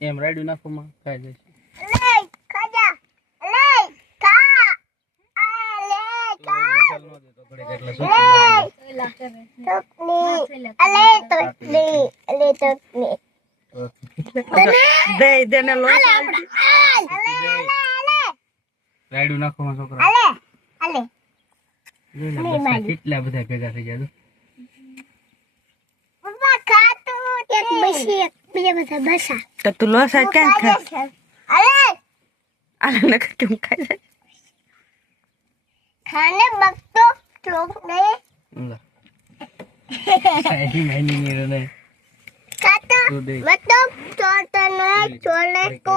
એમ રાડ્યું નાખો માં ખાઈ જશે લે ખાજા લે ખા આ લે ખા ચાલ નો દે તો ઘડે કેટલા ચટણી અલે ચટણી દે દેને લો રાડ્યું નાખો માં છોકરા અલે કેટલા બધા ભેગા થઈ જાય પપ્પા ખા તો એક બસી એક બીજા બધા બસા તો તું લો સાહેબ ક્યાં ખા અલે આલે ન કેમ ખાઈ જાય ખાને બકતો ચોક દે એની મહિની ની રને ખાતા તું દે બકતો ચોટને ચોલે કો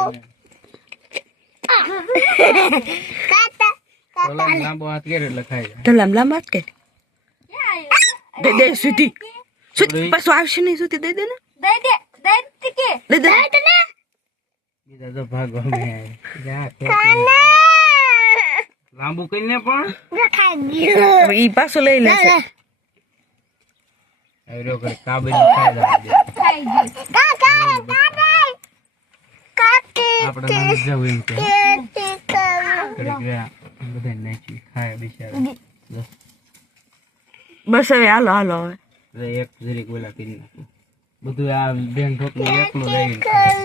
ખાતા ઓલા લાંબો હાથ કરે એટલે ખાઈ જાય તો લાંબલા માત કે દે સુતી સુતી પાછું આવશે નહીં સુતી દે દે ને દે દે બીજા તો ભાગવા મે જા ખાને લાંબુ કરીને પણ ખાઈ ગયો ઈ પાછું લઈ લેશે આવ્યો કરે કાબરી ખાઈ જાય આપણે ના જવું એમ કે બધા નાખી ખાય બિચારા બસ હવે હાલો હાલો હવે એક જરીક ઓલા કરી નાખું બધું આ બેન ઠોકનું એકલું લઈ